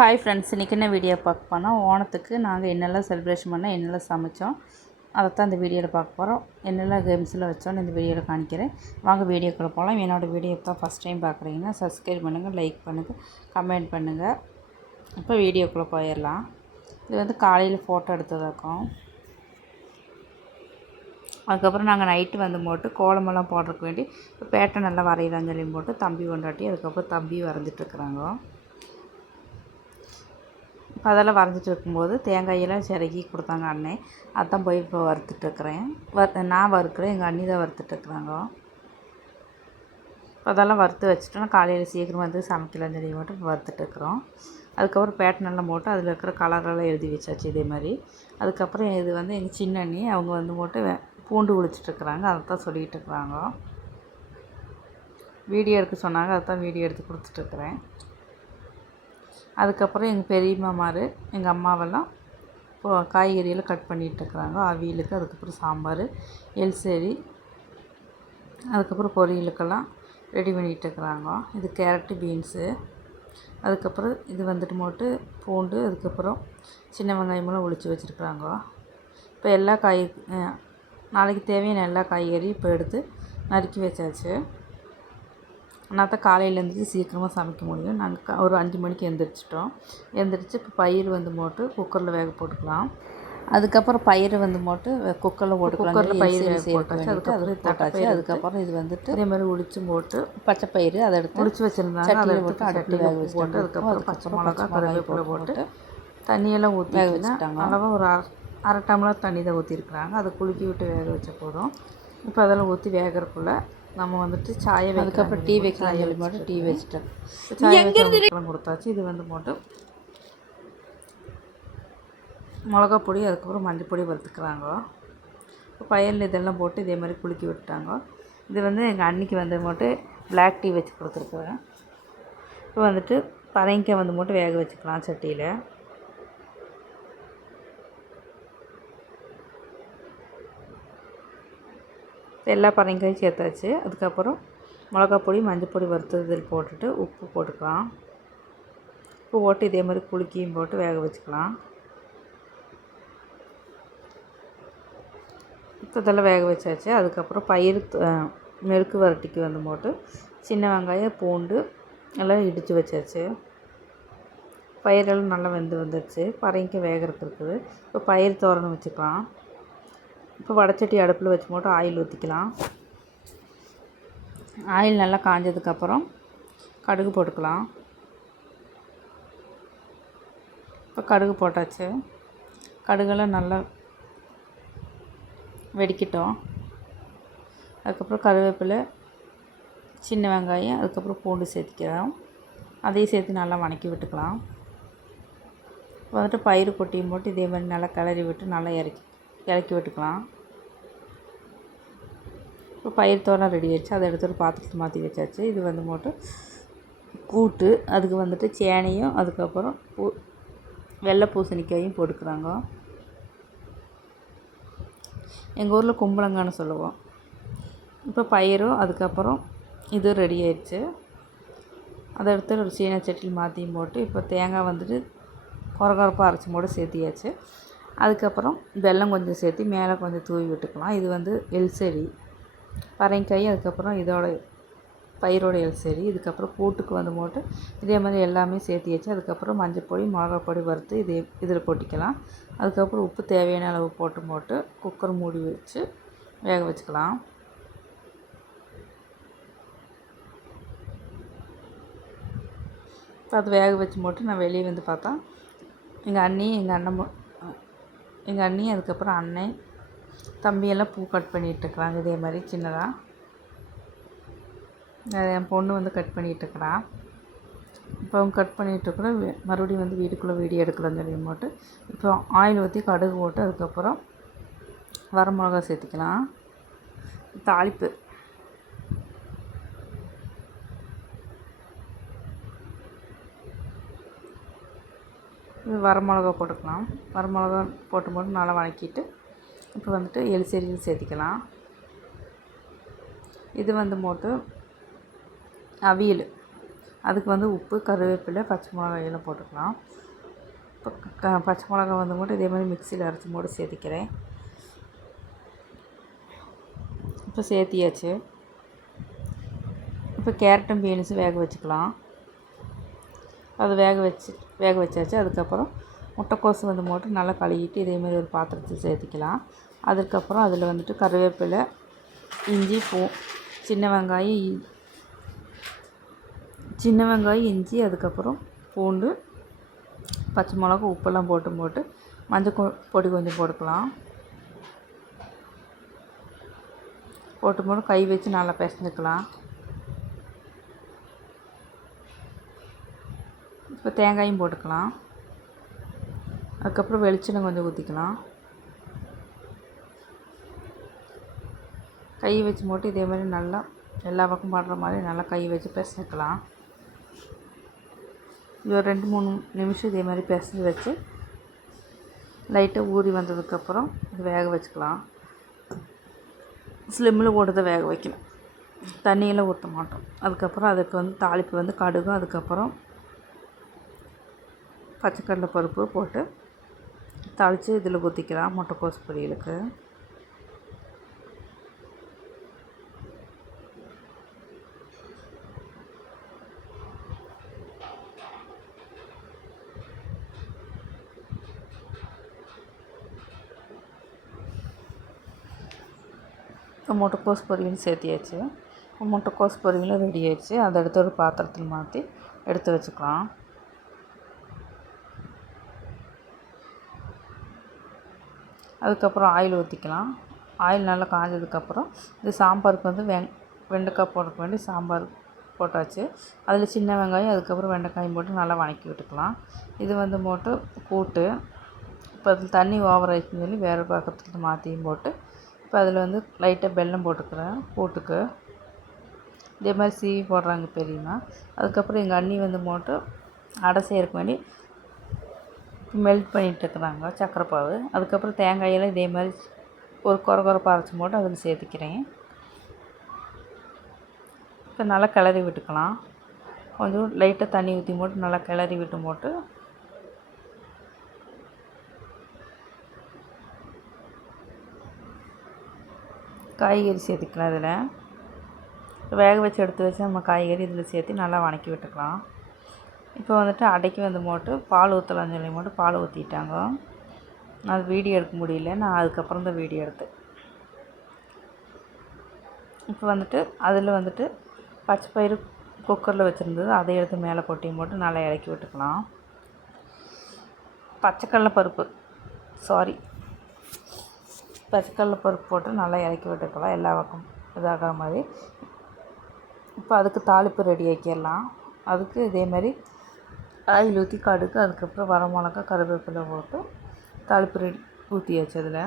Hi friends, இன்றைக்கி என்ன video பார்க்க போனால் ஓணத்துக்கு நாங்கள் என்னெல்லாம் செலிப்ரேஷன் பண்ணோம், என்னெல்லாம் சமைச்சோம் அதைத்தான் இந்த வீடியோவில் பார்க்க போகிறோம். என்னெல்லாம் கேம்ஸில் வச்சோன்னு இந்த வீடியோவில் காணிக்கிறேன். வாங்க வீடியோக்குள்ளே போகலாம். என்னோடய வீடியோ தான் ஃபஸ்ட் டைம் பார்க்குறீங்கன்னா சப்ஸ்கிரைப் பண்ணுங்கள், லைக் பண்ணுங்கள், கமெண்ட் பண்ணுங்கள். இப்போ வீடியோக்குள்ளே போயிடலாம். இது வந்து காலையில் ஃபோட்டோ எடுத்ததாக்கும். அதுக்கப்புறம் நாங்கள் நைட்டு வந்து போட்டு கோலமெல்லாம் போடுறதுக்கு வேண்டி இப்போ பேட்டை நல்லா வரையிலான்னு சொல்லி போட்டு தம்பி கொண்டாட்டி அதுக்கப்புறம் தம்பி வரைஞ்சிட்ருக்குறாங்க. இப்போ அதெல்லாம் வரைஞ்சிட்டு இருக்கும்போது தேங்காயெல்லாம் சிரகி கொடுத்தாங்க அண்ணன். அதான் போய் இப்போ வறுத்துட்ருக்குறேன். நான் வறுக்கிறேன், எங்கள் அண்ணி தான் வறுத்துட்ருக்குறாங்க. இப்போ அதெல்லாம் வறுத்து வச்சுட்டோன்னா காலையில் சீக்கிரம் வந்து சமைக்கலாம்னு சொல்லி மட்டும் இப்போ வறுத்துட்ருக்குறோம். அதுக்கப்புறம் பேட்டனெல்லாம் போட்டு அதில் இருக்கிற கலரெல்லாம் எழுதி வச்சாச்சு இதே மாதிரி. அதுக்கப்புறம் இது வந்து எங்கள் சின்ன அண்ணி அவங்க வந்து போட்டு பூண்டு உளிச்சிட்ருக்குறாங்க. அதை தான் சொல்லிகிட்டு இருக்கிறாங்க. வீடியோ எடுக்க சொன்னாங்க, அதை தான் வீடியோ எடுத்து கொடுத்துட்ருக்குறேன். அதுக்கப்புறம் எங்கள் பெரியம்மாமார் எங்கள் அம்மாவெல்லாம் இப்போது காய்கறியெல்லாம் கட் பண்ணிகிட்ருக்குறாங்க அவியலுக்கு. அதுக்கப்புறம் சாம்பார், எல்சேரி, அதுக்கப்புறம் பொரியலுக்கெல்லாம் ரெடி பண்ணிகிட்ருக்குறாங்க. இது கேரட்டு, பீன்ஸு, அதுக்கப்புறம் இது வந்துட்டு போட்டு பூண்டு, அதுக்கப்புறம் சின்ன வெங்காயமெல்லாம் ஒளிச்சு வச்சுருக்குறாங்க. இப்போ எல்லா நாளைக்கு தேவையான எல்லா காய்கறியும் இப்போ எடுத்து நறுக்கி வச்சாச்சு. ஆனால் தான் காலையில் எழுந்திரிச்சி சீக்கிரமாக சமைக்க முடியும். நாங்கள் ஒரு 5 மணிக்கு எழுந்திரிச்சிட்டோம். எழுந்திரிச்சு இப்போ பயிர் வந்து போட்டு குக்கரில் வேக போட்டுக்கலாம். அதுக்கப்புறம் பயிர் வந்து போட்டு குக்கரில் போட்டுக்கலாம். குக்கரில் பயிர் போட்டாச்சு. அதுக்கப்புறம் போட்டாச்சு. அதுக்கப்புறம் இது வந்துட்டு அதே மாதிரி உளிச்சும் போட்டு பச்சை பயிர் அதை எடுத்து உளிச்சு வச்சுருந்தாங்க. அதை போட்டு அடுப்பில் வேக போட்டு அதுக்கப்புறம் பச்சை மிளகா, கருவேப்பிலை போட்டு தண்ணியெல்லாம் ஊற்றி வேக வச்சுட்டாங்க. அளவாக ஒரு அரை டம்ளர் தண்ணி தான் ஊற்றிருக்குறாங்க. அதை குலுக்கி விட்டு வேக வச்ச போதும். இப்போ அதெல்லாம் ஊற்றி வேகிறதுக்குள்ளே நம்ம வந்துட்டு சாயை அதுக்கப்புறம் டீ வைக்கலாம் சொல்லி மட்டும் டீ வச்சுட்டேன். சாயை கொடுத்தாச்சு. இது வந்து போட்டு மிளகா பொடி, அதுக்கப்புறம் மஞ்சள் பொடி வறுத்துக்கிறாங்க. இப்போ பயிரில் இதெல்லாம் போட்டு இதே மாதிரி குலுக்கி விட்டாங்க. இது வந்து எங்கள் அன்னிக்கு வந்து போட்டு பிளாக் டீ வச்சு கொடுத்துருக்குறேன். இப்போ வந்துட்டு பரங்கிக்காய் வந்து போட்டு வேக வச்சுக்கலாம் சட்டியில். எல்லா பரங்கிக்காயும் சேர்த்தாச்சு. அதுக்கப்புறம் மிளகா பொடி, மஞ்சள் பொடி வறுத்ததில் போட்டுட்டு உப்பு போட்டுக்கலாம். உப்பு போட்டு இதே மாதிரி குலுக்கியும் போட்டு வேக வச்சுக்கலாம். இப்போ இதெல்லாம் வேக வச்சாச்சு. அதுக்கப்புறம் பயிர் மெழுக்கு வரட்டிக்கு வந்து போட்டு சின்ன வெங்காயம், பூண்டு எல்லாம் இடித்து வச்சாச்சு. பயிரெல்லாம் நல்லா வெந்து வந்துடுச்சு. பரங்கிக்காய் வேகிறதுக்கு இருக்குது. இப்போ பயிர் தோரணம் வச்சுக்கலாம். இப்போ வடைச்சட்டி அடுப்பில் வச்சு போட்டு ஆயில் ஊற்றிக்கலாம். ஆயில் நல்லா காஞ்சதுக்கப்புறம் கடுகு போட்டுக்கலாம். இப்போ கடுகு போட்டாச்சு. கடுகெல்லாம் நல்லா வெடிக்கட்டும். அதுக்கப்புறம் கருவேப்பிலை, சின்ன வெங்காயம், அதுக்கப்புறம் பூண்டு சேர்த்துக்கிறோம். அதையும் சேர்த்து நல்லா வணக்கி விட்டுக்கலாம். வந்துட்டு பயிர் கொட்டியும் போட்டு இதே மாதிரி நல்லா கிளறி விட்டு நல்லா இறக்கி விட்டுக்கலாம். இப்போ பயிர் தோரம் ரெடி ஆகிடுச்சு. அதை எடுத்து ஒரு பாத்திரத்தில் மாற்றி வச்சாச்சு. இது வந்து போட்டு கூட்டு, அதுக்கு வந்துட்டு சேனையும் அதுக்கப்புறம் வெள்ளை பூசணிக்காயும் போட்டுக்கிறாங்க. எங்கள் ஊரில் கும்பலங்கான்னு சொல்லுவோம். இப்போ பயிரும் அதுக்கப்புறம் இது ரெடி ஆயிடுச்சு. அதை எடுத்து ஒரு சீனை சட்டியில் மாற்றியும் போட்டு இப்போ தேங்காய் வந்துட்டு கொரகொரப்பாக அரைச்சி போட்டு சேர்த்தியாச்சு. அதுக்கப்புறம் வெல்லம் கொஞ்சம் சேர்த்து மேலே கொஞ்சம் தூவி விட்டுக்கலாம். இது வந்து எல்சேரி பரங்கிக்காய், அதுக்கப்புறம் இதோட பயிரோட எல்சேரி. இதுக்கப்புறம் கூட்டுக்கு வந்து போட்டு இதே மாதிரி எல்லாமே சேர்த்தியாச்சு. அதுக்கப்புறம் மஞ்சள் பொடி, மிளகா பொடி வறுத்து இதில் போட்டிக்கலாம். அதுக்கப்புறம் உப்பு தேவையான அளவு போட்டு குக்கர் மூடி வச்சு வேக வச்சுக்கலாம். இப்போ அது வேக வச்சு போட்டு நான் வெளியே வந்து பார்த்தா எங்கள் அண்ணி அதுக்கப்புறம் அண்ணன், தம்பியெல்லாம் பூ கட் பண்ணிகிட்ருக்குறாங்க. இதே மாதிரி சின்னதாக என் பொண்ணு வந்து கட் பண்ணிகிட்ருக்குறான். இப்போ அவங்க கட் பண்ணிகிட்ருக்குற மறுபடியும் வந்து வீட்டுக்குள்ளே வீடியோ எடுக்கலாம்னு சொல்லி போட்டு இப்போ ஆயில் ஊற்றி கடுகு போட்டு அதுக்கப்புறம் வரமிளகா சேர்த்துக்கலாம். தாளிப்பு வரமிளகா போட்டுக்கலாம். வரமிளகா போட்டு நல்லா வதக்கிட்டு இப்போ வந்துட்டு எல்சேரியில் சேர்த்திக்கலாம். இது வந்து போட்டு அவியல் அதுக்கு வந்து உப்பு, கருவேப்பிலை, பச்சை மிளகாய் எல்லாம் போட்டுக்கலாம். இப்போ பச்சை மிளகா வந்து மட்டும் இதே மாதிரி மிக்சியில் அரைச்சி போட்டு சேர்த்திக்கிறேன். இப்போ சேர்த்தியாச்சு. இப்போ கேரட்டும் பீன்ஸும் வேக வச்சுக்கலாம். அது வேக வச்சாச்சு. அதுக்கப்புறம் முட்டைக்கோஸ் வந்து போட்டு நல்லா கழுவிட்டு இதேமாதிரி ஒரு பாத்திரத்தில் சேர்த்திக்கலாம். அதுக்கப்புறம் அதில் வந்துட்டு கருவேப்பிலை, இஞ்சி, சின்ன வெங்காயம், இஞ்சி, அதுக்கப்புறம் பூண்டு, பச்சை மிளகா, உப்பெல்லாம் போட்டு மஞ்சள் பொடி கொஞ்சம் போட்டுக்கலாம். போட்டு கை வச்சு நல்லா பிசைஞ்சுக்கலாம். இப்போ தேங்காயும் போட்டுக்கலாம். அதுக்கப்புறம் வெளிச்செண்ணெய் கொஞ்சம் ஊற்றிக்கலாம். கை வச்சு போட்டு இதே மாதிரி நல்லா எல்லா பக்கம் படுற மாதிரி நல்லா கை வச்சு பிசைஞ்சுக்கலாம். இது ஒரு 2-3 நிமிஷம் இதே மாதிரி பிசைஞ்சு வச்சு லைட்டாக ஊறி வந்ததுக்கப்புறம் இது வேக வச்சுக்கலாம். ஸ்லிம்மில் போட்டு தான் வேக வைக்கணும். தண்ணியெல்லாம் ஊற்ற மாட்டோம். அதுக்கப்புறம் அதுக்கு வந்து தாளிப்பு வந்து கடுகு, அதுக்கப்புறம் பச்சைக்கடலை பருப்பு போட்டு தாளித்து இதில் ஊற்றிக்கலாம் முட்டைக்கோஸ் பொரியலுக்கு. முட்டைக்கோஸ் பொரியல் சேர்த்தியாச்சு. முட்டைக்கோஸ் பொரியலும் ரெடி ஆயிடுச்சு. அதை எடுத்து ஒரு பாத்திரத்தில் மாற்றி எடுத்து வச்சுக்கலாம். அதுக்கப்புறம் ஆயில் ஊற்றிக்கலாம். ஆயில் நல்லா காஞ்சதுக்கப்புறம் இந்த சாம்பாருக்கு வந்து வெண்டைக்காய் போடுறதுக்கு வேண்டி சாம்பார் போட்டாச்சு. அதில் சின்ன வெங்காயம், அதுக்கப்புறம் வெண்டைக்காயும் போட்டு நல்லா வதக்கி விட்டுக்கலாம். இது வந்து போட்டு கூட்டு. இப்போ அதில் தண்ணி ஓவர் ஆகிடுச்சுன்னு சொல்லி வேறு பக்கத்துக்கு மாற்றியும் போட்டு இப்போ அதில் வந்து லைட்டாக வெல்லம் போட்டுக்கிறேன் கூட்டுக்கு. இதே மாதிரி சீவி போடுறாங்க பெரியம்மா. அதுக்கப்புறம் எங்கள் அண்ணி வந்து போட்டு அடை செய்யறதுக்கு வேண்டி மெல்ட் பண்ணிகிட்டு இருக்கிறாங்க சக்கரை பாவு. அதுக்கப்புறம் தேங்காயெல்லாம் இதே மாதிரி ஒரு கொரப்பாக அரைச்சி போட்டு அதில் சேர்த்துக்கிறேன். இப்போ நல்லா கிளறி விட்டுக்கலாம். கொஞ்சம் லைட்டாக தண்ணி ஊற்றி போட்டு நல்லா கிளறி விட்டு போட்டு காய்கறி சேர்த்துக்கலாம். இதில் வேக வச்சு எடுத்து வச்சு நம்ம காய்கறி இதில் சேர்த்து நல்லா வதக்கி விட்டுக்கலாம். இப்போ வந்துட்டு அடைக்கி வந்து போட்டு பால் ஊற்றலாம்னு சொல்லி மட்டும் பால் ஊற்றிட்டாங்க. அது வீடியோ எடுக்க முடியல. நான் அதுக்கப்புறம் தான் வீடியோ எடுத்தேன். இப்போ வந்துட்டு அதில் வந்துட்டு பச்சை பயிறு குக்கரில் வச்சுருந்தது அதை எடுத்து மேலே கொட்டியும் போட்டு நல்லா இறக்கி விட்டுக்கலாம். பச்சைக்கடலை பருப்பு போட்டு நல்லா இறக்கி விட்டுக்கலாம். எல்லா பக்கம் இதாகிற மாதிரி. இப்போ அதுக்கு தாளிப்பு ரெடி ஆக்கிடலாம். அதுக்கு இதே மாதிரி ஆயில் ஊற்றி கடுகு, அதுக்கப்புறம் வரமிளகா, கருவேப்பிலை போட்டு தாளிப்பு ரெடி ஊற்றியாச்சு. அதில்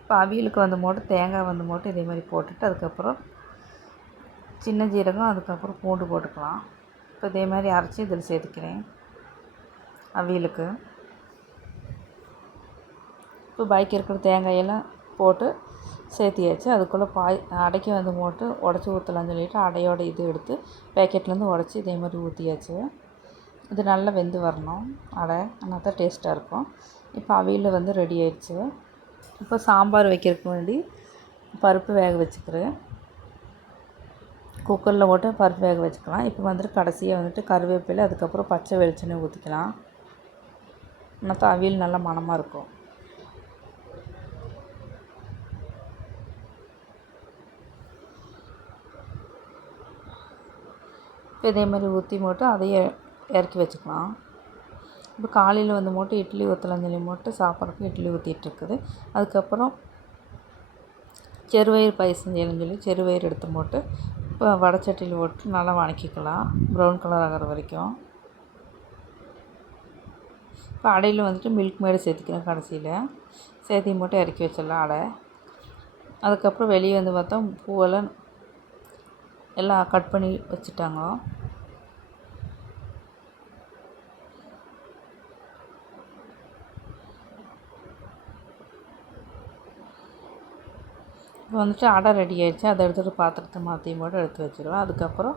இப்போ அவியலுக்கு வந்து போட்டு தேங்காய் வந்து போட்டு இதே மாதிரி போட்டுட்டு அதுக்கப்புறம் சின்ன ஜீரகம், அதுக்கப்புறம் பூண்டு போட்டுக்கலாம். இப்போ இதே மாதிரி அரைச்சி இதில் சேர்த்துக்கிறேன் அவியலுக்கு. இப்போ பாக்கி இருக்கிற தேங்காயெல்லாம் போட்டு சேர்த்தியாச்சு. அதுக்குள்ளே அடைக்கி வந்து போட்டு உடச்சி ஊற்றலாம்னு சொல்லிவிட்டு அடையோட இது எடுத்து பேக்கெட்லேருந்து உடச்சி இதே மாதிரி ஊற்றியாச்சு. இது நல்லா வெந்து வரணும் அடை, ஆனால் தான் டேஸ்ட்டாக இருக்கும். இப்போ அவியல் வந்து ரெடி ஆயிடுச்சு. இப்போ சாம்பார் வைக்கிறதுக்கு வேண்டி பருப்பு வேக வச்சுக்கிறேன். குக்கரில் போட்டு பருப்பு வேக வச்சுக்கலாம். இப்போ வந்துட்டு கடைசியாக வந்துட்டு கருவேப்பிலை, அதுக்கப்புறம் பச்சை வெளிச்செண்ணெய் ஊற்றிக்கலாம். ஆனால் தான் அவியல் நல்லா மணமாக இருக்கும். இப்போ இதே மாதிரி ஊற்றி போட்டு அதையே இறக்கி வச்சுக்கலாம். இப்போ காலையில் வந்து போட்டு இட்லி ஊற்றலாம்னு சொல்லி போட்டு சாப்பிட்றதுக்கு இட்லி ஊற்றிட்டுருக்குது. அதுக்கப்புறம் செறுபயிறு பாயசம் செய்யணும்னு சொல்லி செறுபயிறு எடுத்து போட்டு இப்போ வடைச்சட்டியில் போட்டு நல்லா வதக்கிக்கலாம் ப்ரௌன் கலர் ஆகிற வரைக்கும். இப்போ அடையில் வந்துட்டு மில்க் மேடு சேர்த்துக்கிறேன். கடைசியில் சேர்த்தியும் போட்டு இறக்கி வச்சிடலாம் அடை. அதுக்கப்புறம் வெளியே வந்து பார்த்தா பூவெல்லாம் எல்லாம் கட் பண்ணி வச்சுட்டாங்க. இப்போ வந்துட்டு அடை ரெடி ஆகிடுச்சு. அதை எடுத்துகிட்டு பாத்திரத்தை மாற்றி போட்டு எடுத்து வச்சுருவேன். அதுக்கப்புறம்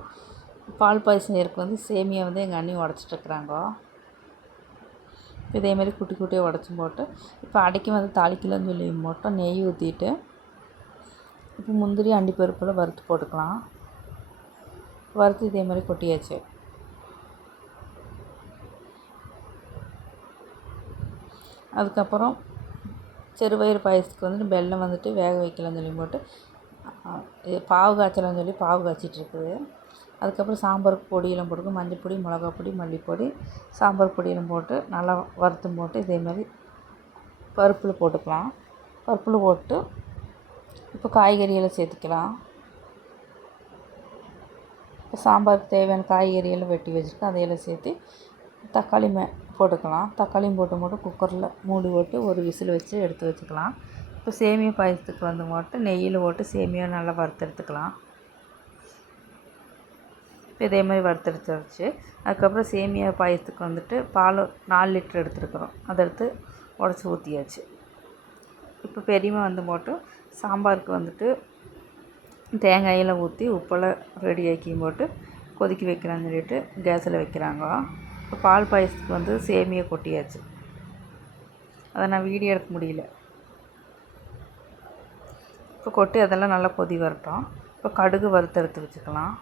பால் பாயசம் செய்யறதுக்கு வந்து சேமியா வந்து எங்கள் அண்ணி உடச்சிட்ருக்குறாங்க. இதேமாரி குட்டி குட்டியாக உடச்சி போட்டு இப்போ அடைக்கி வந்து தாளிக்கலன்னு சொல்லி மட்டும் நெய் ஊற்றிட்டு இப்போ முந்திரி அண்டிப்பருப்பில் வறுத்து போட்டுக்கலாம். வறுத்து இதேமாதிரி கொட்டியாச்சு. அதுக்கப்புறம் சிறுபயிறு பாயசத்துக்கு வந்துட்டு வெல்லம் வந்துட்டு வேக வைக்கலாம்னு சொல்லி போட்டு பாவு காய்ச்சலாம்னு சொல்லி பாவு காய்ச்சிட்ருக்குது. அதுக்கப்புறம் சாம்பாருக்கு பொடியெல்லாம் போட்டு மஞ்சள் பொடி, மிளகா பொடி, மல்லிப்பொடி, சாம்பார் பொடியெல்லாம் போட்டு நல்லா வறுத்தும் போட்டு இதேமாதிரி பருப்பில் போட்டுக்கலாம். பருப்பில் போட்டு இப்போ காய்கறியெல்லாம் சேர்த்துக்கலாம். இப்போ சாம்பாருக்கு தேவையான காய்கறியெல்லாம் வெட்டி வச்சுருக்கேன். அதையெல்லாம் சேர்த்து தக்காளி போட்டுக்கலாம். தக்காளியும் போட்டு குக்கரில் மூடி போட்டு ஒரு விசில் வச்சு எடுத்து வச்சுக்கலாம். இப்போ சேமியா பாயசத்துக்கு வந்து மட்டும் நெய்யில் போட்டு சேமியா நல்லா வறுத்தெடுத்துக்கலாம். இப்போ இதேமாதிரி வறுத்தெடுத்து வச்சு அதுக்கப்புறம் சேமியா பாயசத்துக்கு வந்துட்டு பால் 4 லிட்டர் எடுத்துருக்குறோம். அதை எடுத்து உடச்சி ஊற்றியாச்சு. இப்போ பெரியமா வந்து போட்டு சாம்பாருக்கு வந்துட்டு தேங்காயெல்லாம் ஊற்றி உப்பெல்லாம் ரெடி ஆக்கி போட்டு கொதிக்க வைக்கலான்னு சொல்லிட்டு கேஸில் வைக்கிறாங்க. இப்போ பால் பாயசத்துக்கு வந்து சேமியா கொட்டியாச்சு. அதை நான் வீடியோ எடுக்க முடியல. இப்போ கொட்டி அதெல்லாம் நல்லா கொதி வரட்டும். இப்போ கடுகு வறுத்தெடுத்து வச்சுக்கலாம்.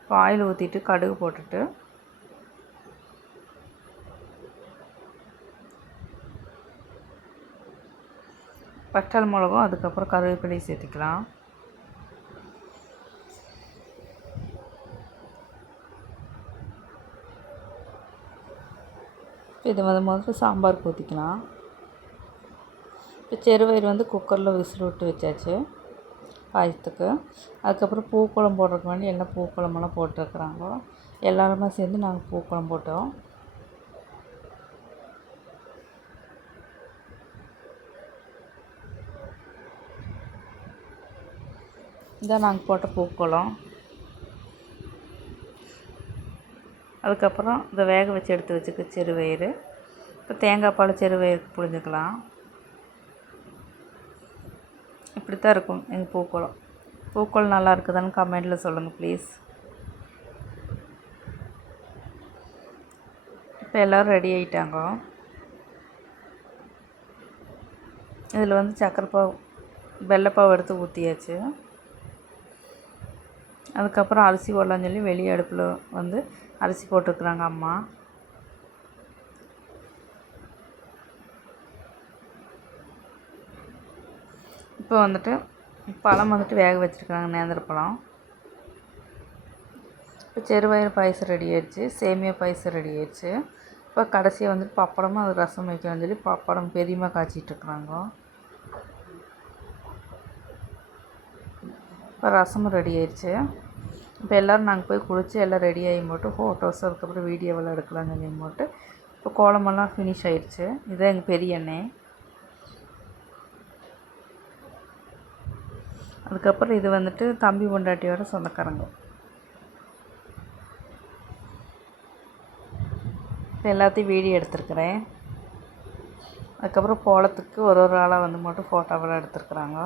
இப்போ ஆயில் ஊற்றிட்டு கடுகு போட்டுட்டு பச்சை மிளகும் அதுக்கப்புறம் கருவேப்பிலை சேர்த்துக்கலாம். இதை முதல்ல சாம்பாருக்கு ஊற்றிக்கலாம். இப்போ சிறுபயிறு வந்து குக்கரில் விசில் விட்டு வச்சாச்சு பாயசத்துக்கு. அதுக்கப்புறம் பூக்குழம்பு போடுறதுக்கு வேண்டி எல்லாம் பூக்குழம்பெல்லாம் போட்டுருக்குறாங்க. எல்லாருமே சேர்ந்து நாங்கள் பூக்குழம்பு போட்டோம். இதான் நாங்கள் போட்ட பூக்குழம். அதுக்கப்புறம் இதை வேக வச்சு எடுத்து வச்சுக்க சிறுபயிறு. இப்போ தேங்காய் பால் சிறுபயிறுக்கு புழிஞ்சிக்கலாம். இப்படி தான் இருக்கும் எங்கள் பூக்குழம். பூக்குழம் நல்லா இருக்குதான்னு கமெண்டில் சொல்லுங்கள் ப்ளீஸ். இப்போ எல்லோரும் ரெடி ஆகிட்டாங்க. இதில் வந்து சக்கரைப்பாவு வெள்ளைப்பாவு எடுத்து ஊற்றியாச்சு. அதுக்கப்புறம் அரிசி போடலான்னு சொல்லி வெளியே அடுப்பில் வந்து அரிசி போட்டுருக்குறாங்க அம்மா. இப்போ வந்துட்டு பழம் வந்துட்டு வேக வச்சுருக்காங்க, நேந்திர பழம். இப்போ சிறுபயிறு பாயசம் ரெடி ஆயிடுச்சு. சேமியா பாயசம் ரெடி ஆயிடுச்சு. இப்போ கடைசியாக வந்துட்டு பப்படமும் அது ரசம் வைக்கலாம்னு சொல்லி பப்படம் பெரியமாக காய்ச்சிட்ருக்குறாங்க. இப்போ ரசமும் ரெடி ஆயிடுச்சு. இப்போ எல்லோரும் நாங்கள் போய் குளித்து எல்லாம் ரெடி ஆகி போட்டு ஃபோட்டோஸ் அதுக்கப்புறம் வீடியோவெல்லாம் எடுக்கலாம்னு சொல்லி போட்டு இப்போ கோலமெல்லாம் ஃபினிஷ் ஆயிடுச்சு. இதுதான் எங்கள் பெரிய அண்ணன். அதுக்கப்புறம் இது வந்துட்டு தம்பி பொண்டாட்டியோட சொந்தக்காரங்க. இப்போ எல்லாத்தையும் வீடியோ எடுத்துருக்குறேன். அதுக்கப்புறம் கோலத்துக்கு ஒரு ஆளாக வந்து மட்டும் ஃபோட்டோவெல்லாம் எடுத்துருக்குறாங்க.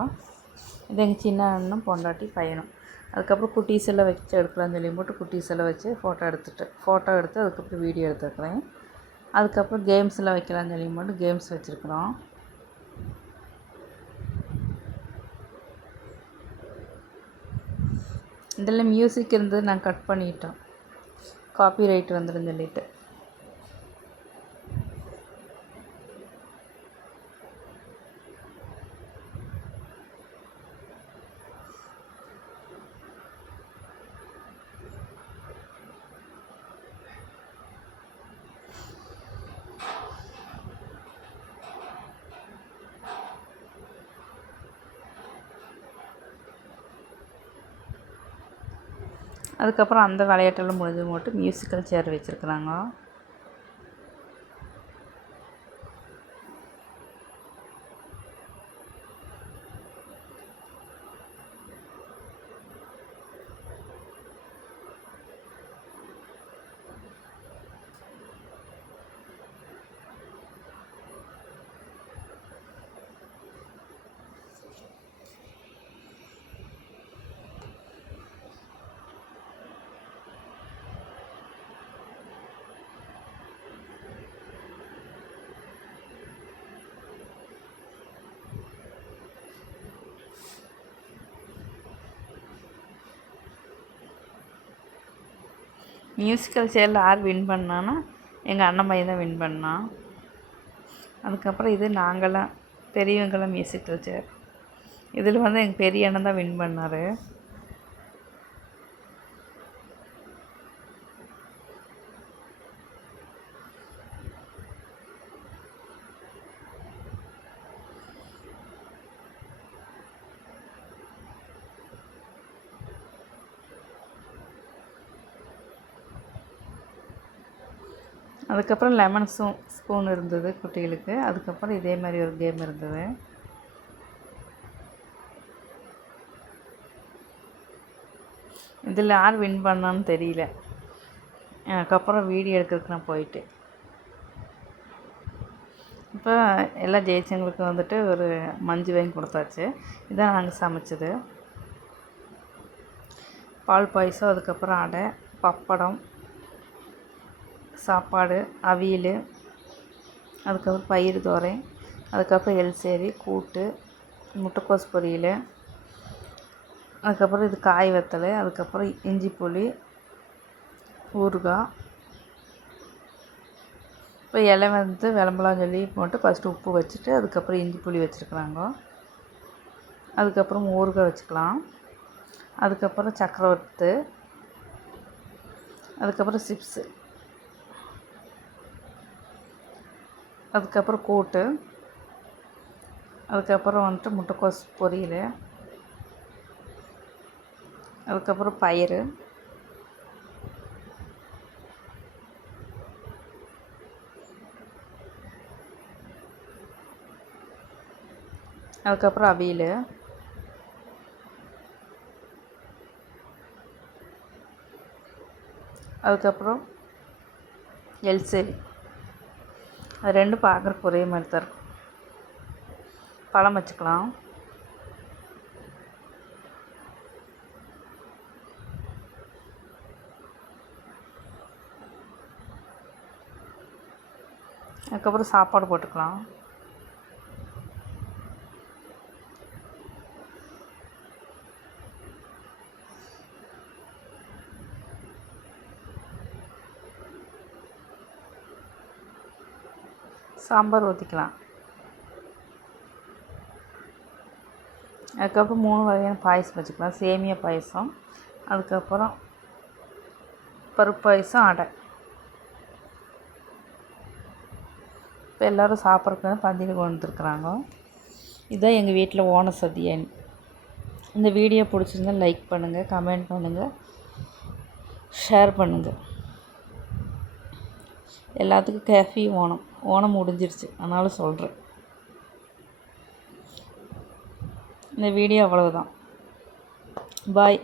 இது எங்கள் சின்ன அண்ணனும் பொண்டாட்டி பையனும். அதுக்கப்புறம் குட்டீஸ் எல்லாம் வச்சு எடுக்கலாம்னு சொல்லி போட்டு குட்டீஸ் எல்லாம் வச்சு ஃபோட்டோ எடுத்து அதுக்கப்புறம் வீடியோ எடுத்துருக்குறேன். அதுக்கப்புறம் கேம்ஸ் எல்லாம் வைக்கலாம்னு சொல்லி போட்டு கேம்ஸ் வச்சுருக்குறோம். இதில் மியூசிக் இருந்தது நாங்கள் கட் பண்ணிட்டோம், காப்பி ரைட் வந்துடும் சொல்லிட்டு. அதுக்கப்புறம் அந்த விளையாட்டெல்லாம் முடிஞ்சு போட்டு மியூசிக்கல் சேர் வச்சுருக்குறாங்க. மியூசிக்கல் சேரில் யார் வின் பண்ணான்னா எங்கள் அண்ணன் பையன் தான் வின் பண்ணான். அதுக்கப்புறம் இது நாங்களாம் பெரியவங்களாம் மியூசிக்கல் சேர். இதில் வந்து எங்கள் பெரிய அண்ணன் தான் வின் பண்ணார். அதுக்கப்புறம் லெமன் ஸ்பூன் இருந்தது குட்டிகளுக்கு. அதுக்கப்புறம் இதே மாதிரி ஒரு கேம் இருந்தது. இதில் யார் வின் பண்ணான்னு தெரியல. அதுக்கப்புறம் வீடியோ எடுக்கிறதுக்கு நான் போயிட்டேன். இப்போ எல்லாம் ஜெயிச்சவங்களுக்கு வந்துட்டு ஒரு மஞ்சு வாங்கி கொடுத்தாச்சு. இதான் நாங்கள் சமைச்சது. பால் பாயசம், அதுக்கப்புறம் அடை, பப்படம், சாப்பாடு, அவியல், அதுக்கப்புறம் பயிறு தோரை, அதுக்கப்புறம் எல்சேரி, கூட்டு, முட்டைக்கோஸ் பொரியல், அதுக்கப்புறம் இது காய் வத்தல், அதுக்கப்புறம் இஞ்சி புளி, ஊறுகாய். இப்போ இலை வந்து விளம்பலாம் சொல்லி போட்டு ஃபஸ்ட்டு உப்பு வச்சுட்டு அதுக்கப்புறம் இஞ்சி புளி வச்சுருக்குறாங்க. அதுக்கப்புறம் ஊறுகாய் வச்சுக்கலாம். அதுக்கப்புறம் சக்கரை வறுத்து, அதுக்கப்புறம் சிப்ஸு, அதுக்கப்புறம் கூட்டு, அதுக்கப்புறம் வந்துட்டு முட்டைக்கோஸ் பொரியல், அதுக்கப்புறம் பயிறு, அதுக்கப்புறம் அவியல், அதுக்கப்புறம் எல்சேரி. அது ரெண்டும் பார்க்குறக்கு ஒரே மாதிரி தான் இருக்கும். பழம் வச்சுக்கலாம். அதுக்கப்புறம் சாப்பாடு போட்டுக்கலாம். சாம்பார் ஊற்றிக்கலாம். அதுக்கப்புறம் 3 வகையான பாயசம் வச்சுக்கலாம். சேமியா பாயசம், அதுக்கப்புறம் பருப்பு பாயசம், அடை. இப்போ எல்லோரும் சாப்பிட்றதுக்கு பந்தியில் வந்துருக்குறாங்க. இதுதான் எங்கள் வீட்டில் ஓண சദ്യ. இந்த வீடியோ பிடிச்சிருந்தா லைக் பண்ணுங்கள், கமெண்ட் பண்ணுங்கள், ஷேர் பண்ணுங்கள். எல்லாத்துக்கும் கேஃபி ஓணம் முடிஞ்சிருச்சு, அதனால் சொல்கிறேன். இந்த வீடியோ அவ்வளவுதான். பாய்.